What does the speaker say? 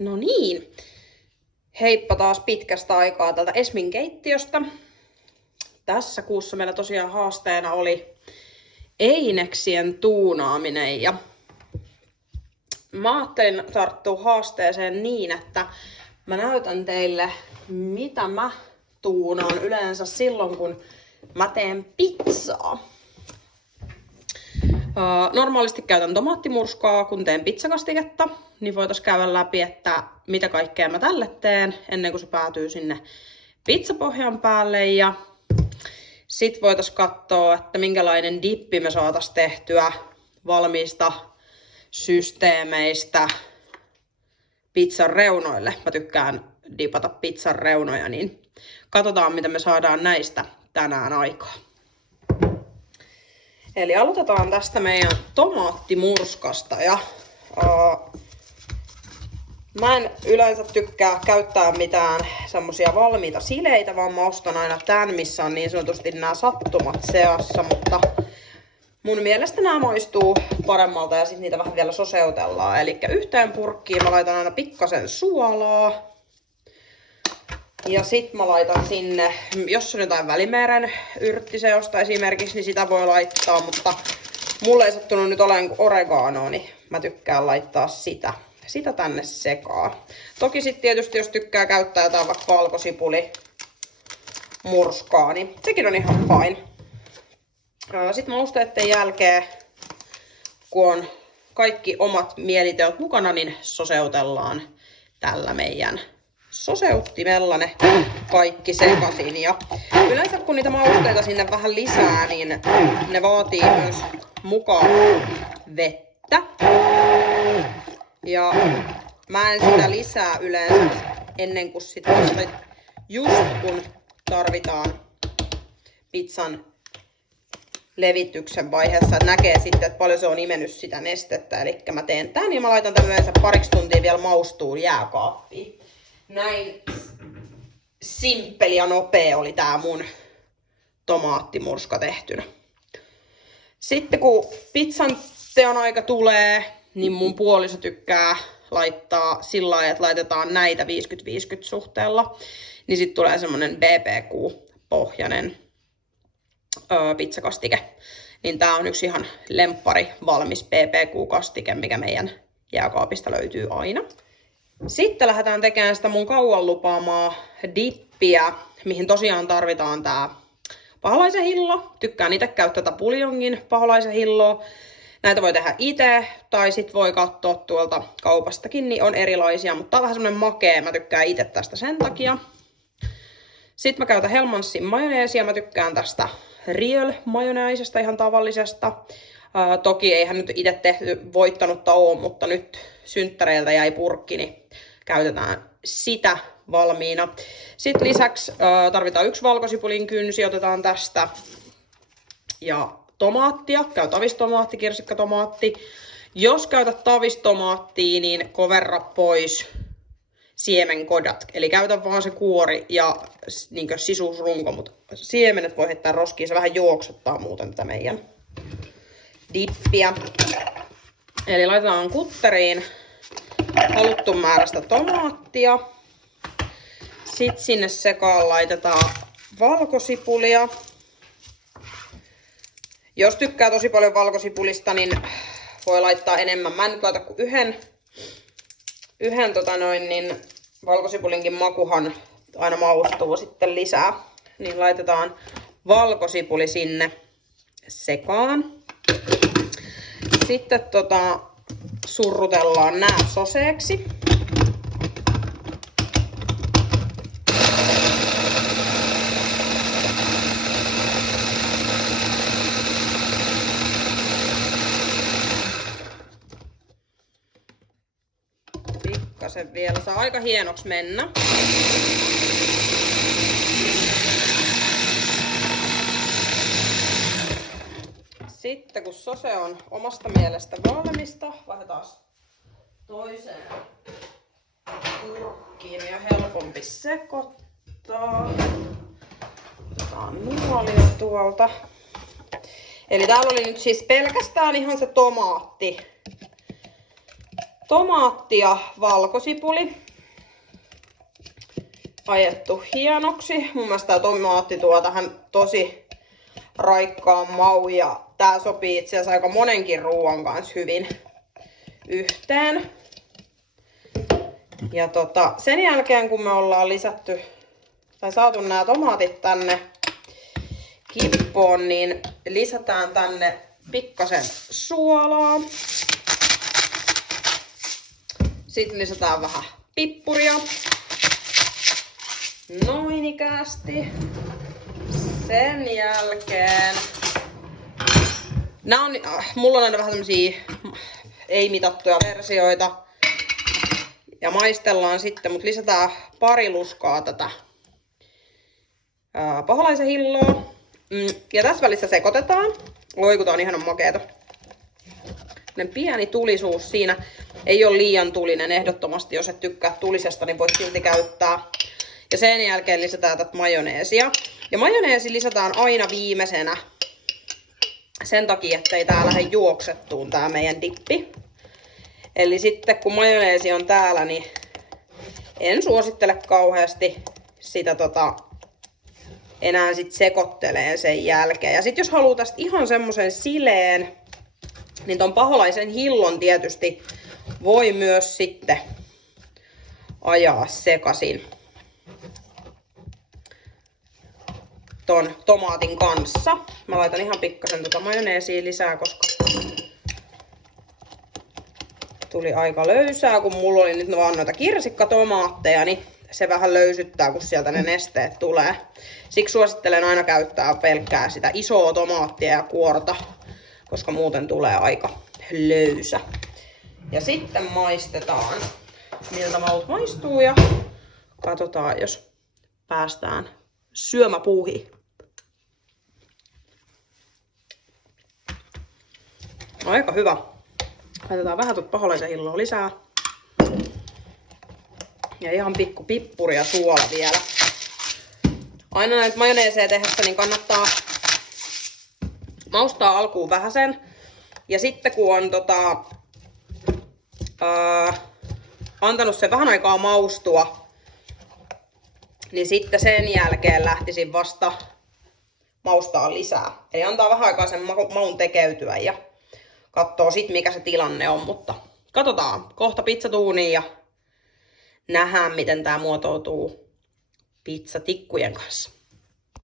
No niin, heippa taas pitkästä aikaa tältä Esmin keittiöstä. Tässä kuussa meillä tosiaan haasteena oli eineksien tuunaaminen ja mä ajattelin tarttua haasteeseen niin, että mä näytän teille mitä mä tuunaan yleensä silloin kun mä teen pizzaa. Normaalisti käytän tomaattimurskaa, kun teen pizzakastiketta, niin voitaisiin käydä läpi, että mitä kaikkea mä tälle teen ennen kuin se päätyy sinne pizzapohjan päälle. Ja sit voitaisiin katsoa, että minkälainen dippi me saataisiin tehtyä valmiista systeemeistä pizzan reunoille. Mä tykkään dipata pizzan reunoja, niin katsotaan mitä me saadaan näistä tänään aikaa. Eli aloitetaan tästä meidän tomaattimurskasta. Ja, mä en yleensä tykkää käyttää mitään semmosia valmiita sileitä, vaan mä ostan aina tän, missä on niin sanotusti nämä sattumat seassa. Mutta mun mielestä nämä maistuu paremmalta ja sitten niitä vähän vielä soseutellaan. Eli yhteen purkkiin mä laitan aina pikkasen suolaa. Ja sit mä laitan sinne, jos on jotain Välimeren yrttiseosta esimerkiksi, niin sitä voi laittaa, mutta mulle ei sattunut nyt olemaan oreganoa, niin mä tykkään laittaa sitä tänne sekaan. Toki sit tietysti jos tykkää käyttää jotain vaikka valkosipulimurskaa, niin sekin on ihan fine. Sitten mausteiden jälkeen, kun on kaikki omat mieliteot mukana, niin soseutellaan tällä meidän soseuttimella ne kaikki sekaisin. Ja yleensä kun niitä mausteita sinne vähän lisää, niin ne vaatii myös mukaan vettä. Ja mä en sitä lisää yleensä ennen kuin sitten just kun tarvitaan pizzan levityksen vaiheessa, että näkee sitten, että paljon se on imennyt sitä nestettä. Eli mä teen tän ja mä laitan tän yleensä pariksi tuntia vielä maustuun jääkaappiin. Näin simppeli ja nopea oli tää mun tomaattimurska tehtynä. Sitten kun pizzan teon aika tulee, niin mun puoliso tykkää laittaa sillä lailla, että laitetaan näitä 50-50 suhteella. Niin sit tulee semmonen BBQ-pohjainen pizzakastike. Niin tää on yksi ihan lemppari valmis BBQ-kastike, mikä meidän jääkaapista löytyy aina. Sitten lähdetään tekemään sitä mun kauan lupaamaa dippiä, mihin tosiaan tarvitaan tää paholaisen hillo. Tykkään itse käyttää tätä buljongin paholaisen hilloa. Näitä voi tehdä itse tai sit voi katsoa tuolta kaupastakin, niin on erilaisia, mutta tää on vähän semmonen makea. Mä tykkään itse tästä sen takia. Sitten mä käytän Hellmannsin majoneesia. Mä tykkään tästä Riel-majoneesista ihan tavallisesta. Toki eihän nyt itse tehty voittanutta ole, mutta nyt synttäreiltä jäi purkki, niin käytetään sitä valmiina. Sitten lisäksi tarvitaan yksi valkosipulin kynsi, otetaan tästä. Ja tomaattia, käy tavistomaatti, kirsikkatomaatti. Jos käytät tavistomaattia, niin koverra pois siemenkodat. Eli käytä vaan se kuori ja niin sisuusrunko, mutta siemenet voi heittää roskiin, se vähän juoksuttaa muuten tätä meidän dippiä. Eli laitetaan kutteriin haluttu määrästä tomaattia. Sitten sinne sekaan laitetaan valkosipulia. Jos tykkää tosi paljon valkosipulista, niin voi laittaa enemmän. Mä en nyt laita kuin yhden niin valkosipulinkin makuhan aina maustuu sitten lisää. Niin laitetaan valkosipuli sinne sekaan. Sitten surrutellaan nää soseeksi. Pikkasen vielä, saa aika hienoksi mennä. Sitten kun sose on omasta mielestä valmista, vaihdetaan toiseen purkkiin ja helpompi sekoittaa. Otetaan nuolia tuolta. Eli täällä oli nyt siis pelkästään ihan se tomaatti tomaatti ja valkosipuli. Ajettu hienoksi. Mun mielestä tää tomaatti tuo tähän tosi raikkaan maun ja tää sopii itse asiassa aika monenkin ruoan kanssa hyvin yhteen. Ja sen jälkeen kun me ollaan lisätty tai saatu nämä tomaatit tänne kippoon, niin lisätään tänne pikkasen suolaa. Sitten lisätään vähän pippuria. Noin ikäästi. Sen jälkeen mulla on aina vähän tämmösiä ei-mitattuja versioita. Ja maistellaan sitten, mutta lisätään pari luskaa tätä paholaisen hilloa. Ja tässä välissä sekoitetaan. Oi kun tää on ihanan makeeta. Pieni tulisuus siinä. Ei ole liian tulinen ehdottomasti, jos et tykkää tulisesta, niin voit silti käyttää. Ja sen jälkeen lisätään tätä majoneesia. Ja majoneesi lisätään aina viimeisenä. Sen takia, ettei tää lähde juoksettuun tää meidän dippi. Eli sitten kun majoneesi on täällä, niin en suosittele kauheasti sitä enää sit sekoitteleen sen jälkeen. Ja sit jos haluaa tästä ihan semmosen sileen, niin ton paholaisen hillon tietysti voi myös sitten ajaa sekasin ton tomaatin kanssa. Mä laitan ihan pikkasen majoneesia lisää, koska tuli aika löysää, kun mulla oli nyt vaan noita kirsikkatomaatteja, niin se vähän löysyttää, kun sieltä ne nesteet tulee. Siksi suosittelen aina käyttää pelkkää sitä isoa tomaattia ja kuorta, koska muuten tulee aika löysä. Ja sitten maistetaan, miltä maut maistuu ja katsotaan, jos päästään syömäpuuhiin. Aika hyvä. Laitetaan vähän paholaisen hilloa lisää. Ja ihan pikku pippuri ja suola vielä. Aina näitä majoneeseja tehdessä niin kannattaa maustaa alkuun vähäsen. Ja sitten kun on antanut sen vähän aikaa maustua, niin sitten sen jälkeen lähtisin vasta maustaa lisää. Eli antaa vähän aikaa sen maun tekeytyä ja katsoo sit mikä se tilanne on, mutta katsotaan kohta pizzatuuniin ja nähdään miten tää muotoutuu pizzatikkujen kanssa.